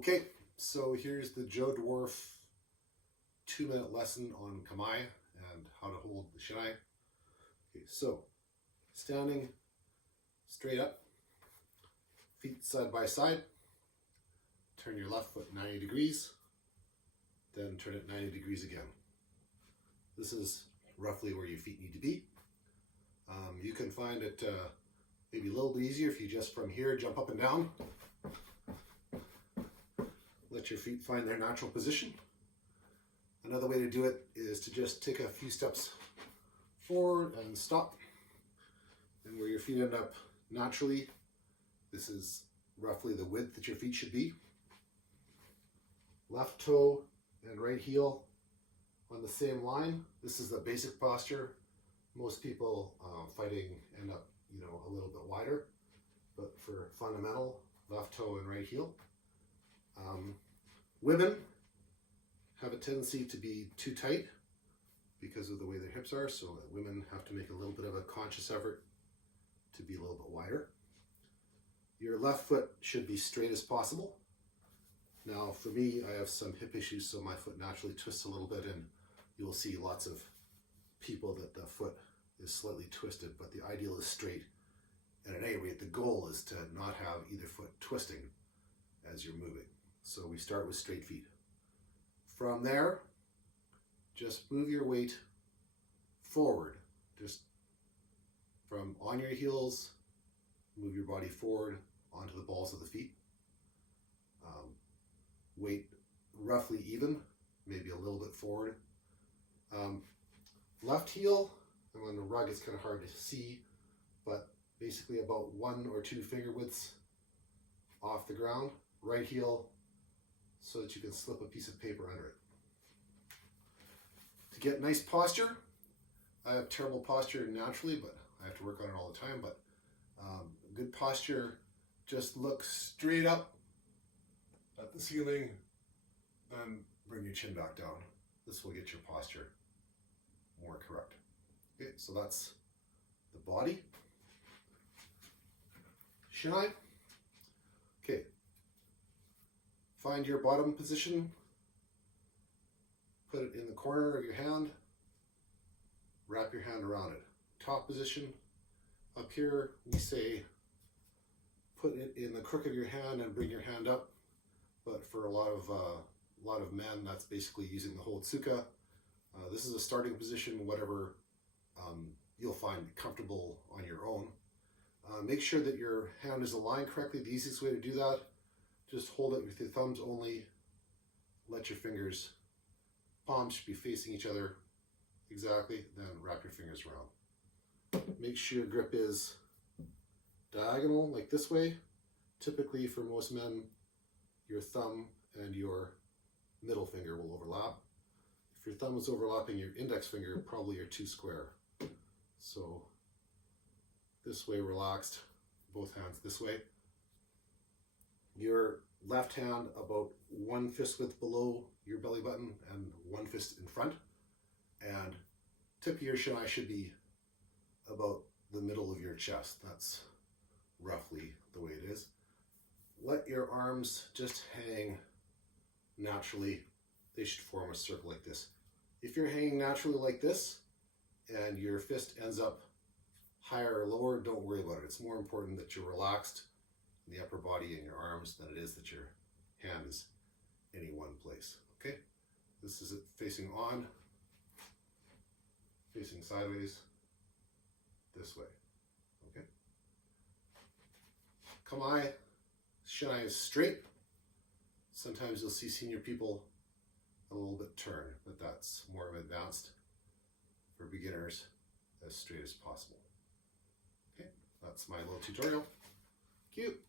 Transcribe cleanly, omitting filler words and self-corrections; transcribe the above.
Okay, so here's the Joe Dwarf 2-minute lesson on Kamae and how to hold the shinai. Okay, so standing straight up, feet side by side, turn your left foot 90 degrees, then turn it 90 degrees again. This is roughly where your feet need to be. You can find it maybe a little bit easier if you just from here jump up and down. Let your feet find their natural position. Another way to do it is to just take a few steps forward and stop. And where your feet end up naturally, this is roughly the width that your feet should be. Left toe and right heel on the same line. This is the basic posture. Most people fighting end up, a little bit wider, but for fundamental, left toe and right heel. Women have a tendency to be too tight because of the way their hips are, so women have to make a little bit of a conscious effort to be a little bit wider. Your left foot should be straight as possible. Now for me, I have some hip issues, so my foot naturally twists a little bit, and you'll see lots of people that the foot is slightly twisted, but the ideal is straight. And at any rate, the goal is to not have either foot twisting as you're moving. So we start with straight feet. From there, just move your weight forward. Just from on your heels, move your body forward onto the balls of the feet. Weight roughly even, maybe a little bit forward. Left heel, and on the rug it's kind of hard to see, but basically about 1 or 2 finger widths off the ground. Right heel, so that you can slip a piece of paper under it. To get nice posture, I have terrible posture naturally, but I have to work on it all the time, but good posture, just look straight up at the ceiling, then bring your chin back down. This will get your posture more correct. Okay, so that's the body. Shinai. Okay. Find your bottom position, put it in the corner of your hand, wrap your hand around it. Top position, up here we say put it in the crook of your hand and bring your hand up, but for a lot of men, that's basically using the whole tsuka. This is a starting position, whatever you'll find comfortable on your own. Make sure that your hand is aligned correctly. The easiest way to do that, just hold it with your thumbs only. Let your fingers, palms should be facing each other exactly. Then wrap your fingers around. Make sure your grip is diagonal, like this way. Typically for most men, your thumb and your middle finger will overlap. If your thumb is overlapping your index finger, probably you're too square. So this way relaxed, both hands this way. Your left hand about 1 fist width below your belly button and 1 fist in front. And tip of your shinai should be about the middle of your chest. That's roughly the way it is. Let your arms just hang naturally. They should form a circle like this. If you're hanging naturally like this and your fist ends up higher or lower, don't worry about it. It's more important that you're relaxed in the upper body and your arms than it is that your hand is any one place. Okay? This is it facing on, facing sideways, this way. Okay? Kamae, shinai is straight. Sometimes you'll see senior people a little bit turn, but that's more of advanced. For beginners, as straight as possible. Okay, that's my little tutorial. Cute.